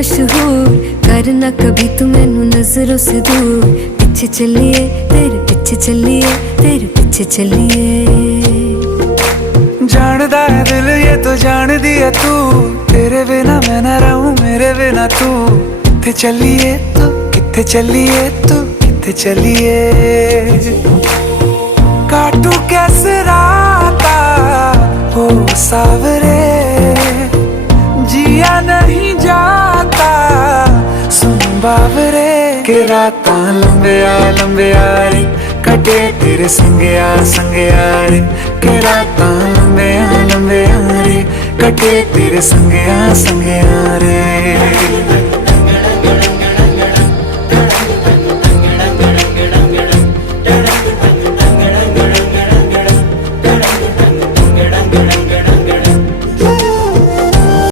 मशहूर, करना कभी तू मैनू नजरों से दूर। पीछे चलिए तेरे पीछे चलिए, तेरे पीछे चलिए। जानदा है दिल ये तो जान दिया तू, तेरे बिना मैं ना रहूं मेरे बिना तू। किथे चलिए तू, किथे चलिए तू, किथे चलिए। काटू कैसे राता हो सावरे, जिया नहीं जाता सुन बावरे। के राता लंबिया लंबिया रे, कटे तेरे संगया संगया रे। के राता लंबिया लंबिया रे, कटे तेरे संगया संगया रे।